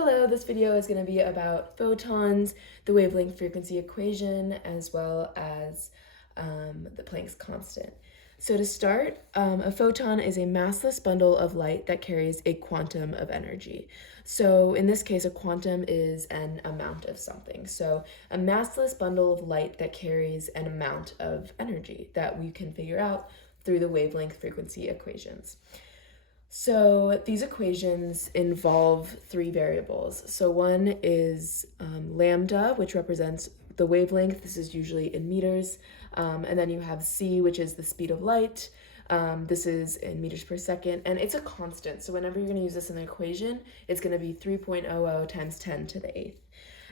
Hello, this video is going to be about photons, the wavelength frequency equation, as well as the Planck's constant. So to start, a photon is a massless bundle of light that carries a quantum of energy. So in this case, a quantum is an amount of something. So a massless bundle of light that carries an amount of energy that we can figure out through the wavelength frequency equations. So these equations involve three variables. So one is lambda, which represents the wavelength. This is usually in meters. And then you have c, which is the speed of light. This is in meters per second, and it's a constant. So whenever you're going to use this in the equation, it's going to be 3.00 times 10 to the 8th.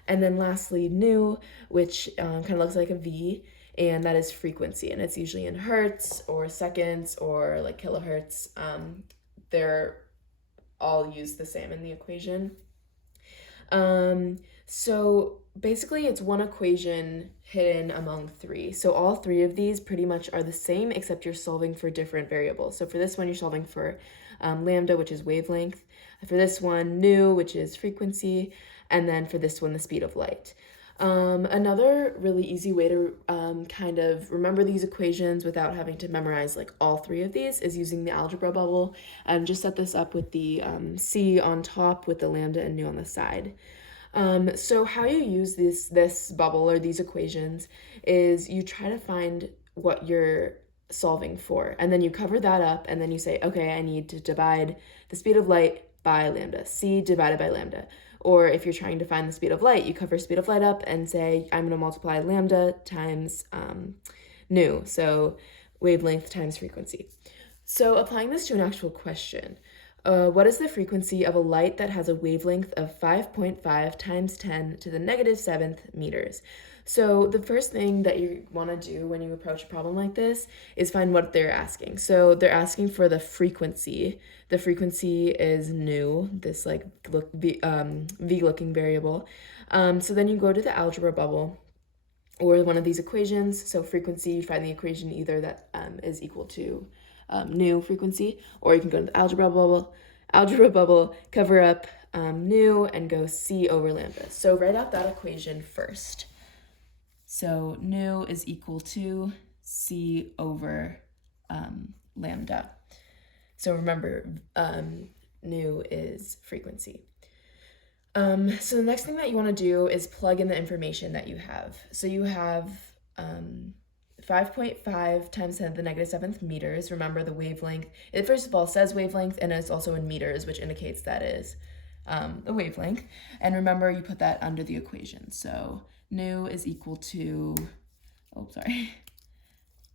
And then lastly, nu, which kind of looks like a V, and that is frequency. And it's usually in hertz or seconds or like kilohertz. They're all used the same in the equation. So basically it's one equation hidden among three. So all three of these pretty much are the same, except you're solving for different variables. So for this one, you're solving for lambda, which is wavelength. For this one, nu, which is frequency. And then for this one, the speed of light. Another really easy way to kind of remember these equations without having to memorize like all three of these is using the algebra bubble. Just set this up with the c on top with the lambda and nu on the side. So how you use this bubble or these equations is you try to find what you're solving for, and then you cover that up, and then you say, okay, I need to divide the speed of light by lambda, c divided by lambda. Or if you're trying to find the speed of light, you cover speed of light up and say, I'm going to multiply lambda times nu, so wavelength times frequency. So applying this to an actual question, what is the frequency of a light that has a wavelength of 5.5 times 10 to the negative 7th meters? So the first thing that you want to do when you approach a problem like this is find what they're asking. So they're asking for the frequency. The frequency is nu, this like V-looking variable. So then you go to the algebra bubble or one of these equations. So frequency, you find the equation either that is equal to nu frequency, or you can go to the algebra bubble, cover up nu, and go c over lambda. So write out that equation first. So nu is equal to c over lambda. So remember, nu is frequency. So the next thing that you want to do is plug in the information that you have. So you have 5.5 times 10 to the negative 7th meters. Remember the wavelength. It first of all says wavelength, and it's also in meters, which indicates that is the wavelength. And remember, you put that under the equation. So nu is equal to,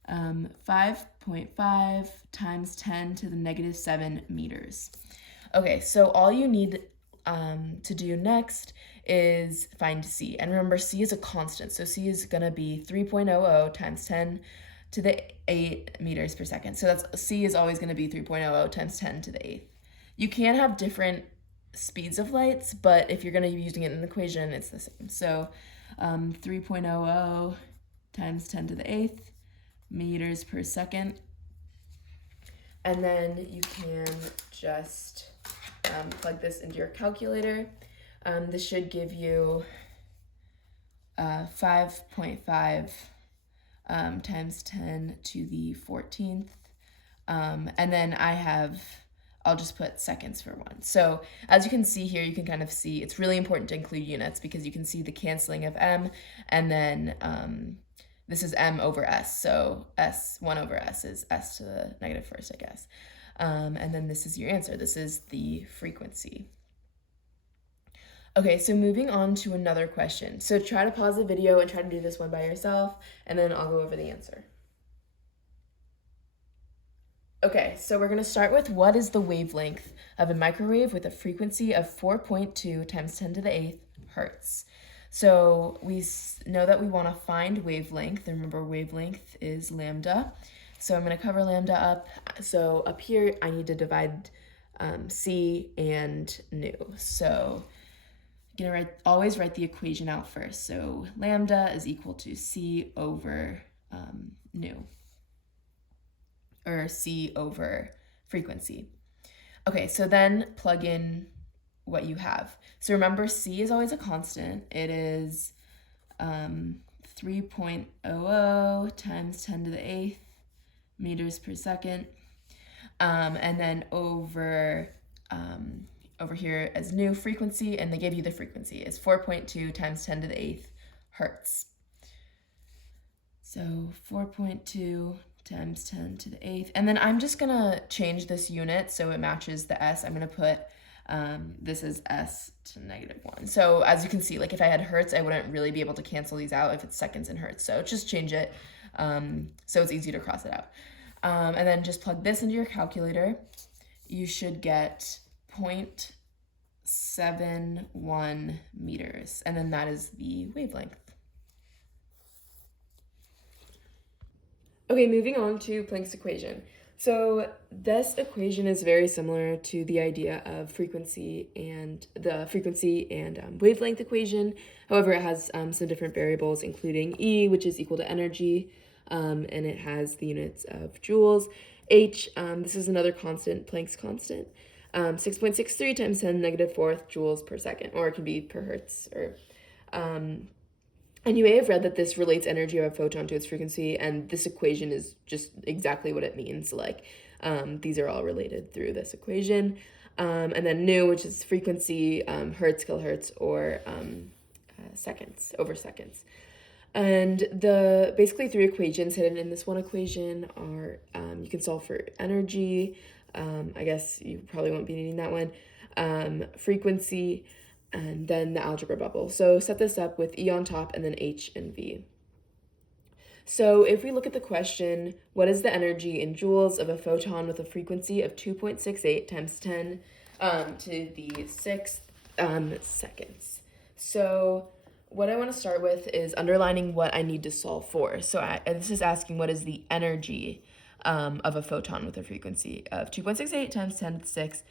5.5 times 10 to the negative 7 meters. Okay, so all you need to do next is find c. And remember, c is a constant. So c is going to be 3.00 times 10 to the 8 meters per second. So c is always going to be 3.00 times 10 to the 8th. You can have different speeds of lights, but if you're going to be using it in the equation, it's the same. So 3.00 times 10 to the 8th meters per second. And then you can just plug this into your calculator. This should give you 5.5 times 10 to the 14th. And then I'll just put seconds for one. So as you can see here, you can kind of see it's really important to include units because you can see the canceling of m, and then this is m over s. So 1 over s is s to the negative first, I guess. And then this is your answer. This is the frequency. Okay, so moving on to another question. So try to pause the video and try to do this one by yourself, and then I'll go over the answer. Okay, so we're going to start with what is the wavelength of a microwave with a frequency of 4.2 times 10 to the 8th hertz. So we know that we want to find wavelength. Remember, wavelength is lambda. So I'm going to cover lambda up. So up here, I need to divide c and nu. So I'm going to always write the equation out first. So lambda is equal to c over nu, or c over frequency. Okay, so then plug in what you have. So remember, C is always a constant. It is 3.00 times 10 to the 8th meters per second. And then over here as new frequency, and they give you the frequency, is 4.2 times 10 to the 8th hertz. So 4.2 times 10 to the 8th. And then I'm just gonna change this unit so it matches the S. I'm gonna put this is S to -1. So as you can see, like if I had hertz, I wouldn't really be able to cancel these out if it's seconds in hertz. So just change it so it's easy to cross it out. And then just plug this into your calculator. You should get 0.71 meters, and then that is the wavelength. Okay, moving on to Planck's equation. So this equation is very similar to the idea of frequency and wavelength equation. However, it has some different variables, including E, which is equal to energy, and it has the units of joules. H, this is another constant, Planck's constant, 6.63 times 10 to the -4th joules per second, or it can be per hertz, or and you may have read that this relates energy of a photon to its frequency, and this equation is just exactly what it means. Like, these are all related through this equation. And then nu, which is frequency, hertz, kilohertz, or seconds, over seconds. And the basically 3 equations hidden in this one equation are, you can solve for energy, I guess you probably won't be needing that one, frequency, and then the algebra bubble. So set this up with E on top and then H and V. So if we look at the question, what is the energy in joules of a photon with a frequency of 2.68 times 10 to the 6th seconds? So what I want to start with is underlining what I need to solve for. So this is asking what is the energy of a photon with a frequency of 2.68 times 10 to the 6th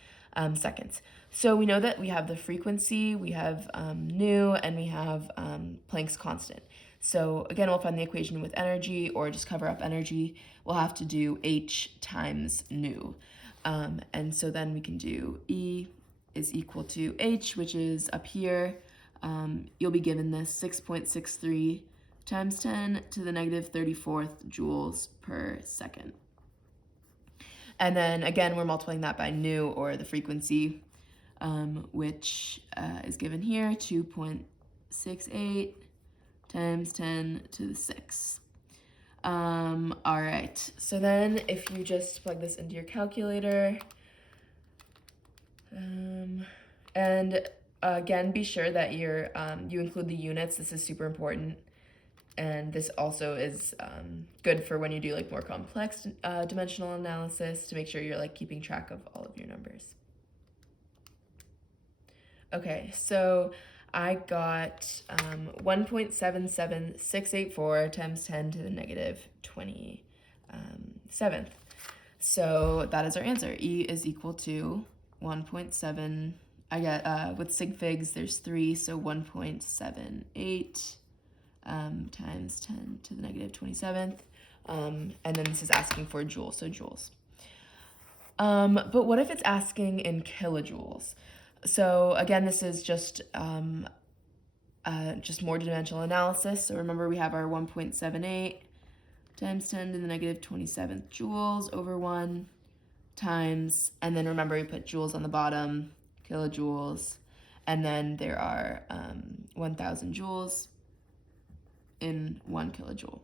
seconds. So we know that we have the frequency, we have nu, and we have Planck's constant. So again, we'll find the equation with energy, or just cover up energy. We'll have to do H times nu. And so then we can do E is equal to H, which is up here. You'll be given this 6.63 times 10 to the -34th joules per second. And then again, we're multiplying that by nu, or the frequency, which is given here, 2.68 times 10 to the 6. All right, so then if you just plug this into your calculator, and again, be sure that you include the units. This is super important. And this also is good for when you do like more complex dimensional analysis, to make sure you're like keeping track of all of your numbers. Okay, so I got 1.77684 times 10 to the -27th. So that is our answer. E is equal to 1.7. I get with sig figs there's 3, so 1.78 times 10 to the -27th, and then this is asking for joules, so joules. But what if it's asking in kilojoules? So again, this is just more dimensional analysis. So remember, we have our 1.78 times 10 to the -27th joules over 1 times, and then remember we put joules on the bottom, kilojoules, and then there are 1,000 joules in 1 kilojoule.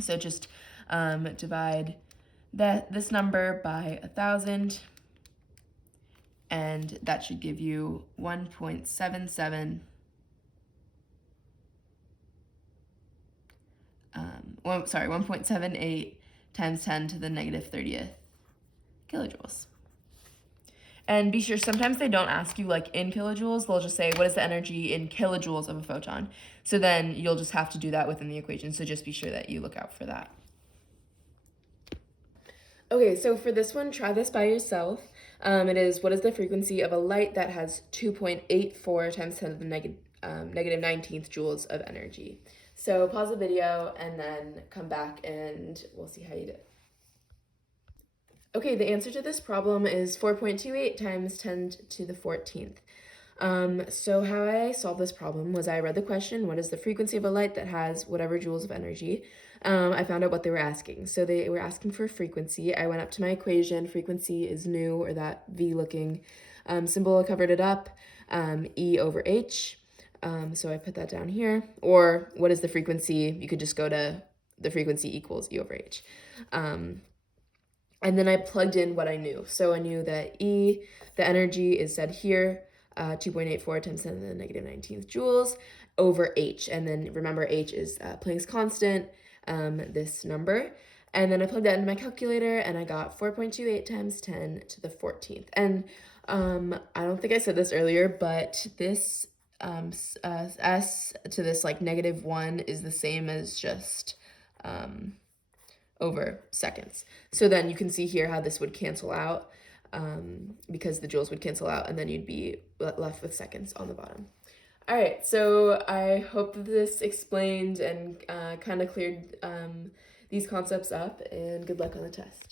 So just divide this number by 1,000, and that should give you 1.77 1.78 times 10 to the -30th kilojoules. And be sure, sometimes they don't ask you like in kilojoules, they'll just say, what is the energy in kilojoules of a photon? So then you'll just have to do that within the equation, so just be sure that you look out for that. Okay, so for this one, try this by yourself. It is, what is the frequency of a light that has 2.84 times 10 to the -19th joules of energy? So pause the video and then come back and we'll see how you did. Okay, the answer to this problem is 4.28 times 10 to the 14th. So how I solved this problem was I read the question, what is the frequency of a light that has whatever joules of energy? I found out what they were asking. So they were asking for frequency. I went up to my equation. Frequency is nu, or that V looking symbol. I covered it up, E over H. So I put that down here. Or what is the frequency? You could just go to the frequency equals E over H. And then I plugged in what I knew. So I knew that E, the energy is said here, 2.84 times 10 to the negative 19th joules over H. And then remember, H is Planck's constant, this number. And then I plugged that into my calculator, and I got 4.28 times 10 to the 14th. And I don't think I said this earlier, but this S to this like -1 is the same as just over seconds. So then you can see here how this would cancel out, because the joules would cancel out, and then you'd be left with seconds on the bottom. All right, so I hope that this explained and kind of cleared these concepts up, and good luck on the test.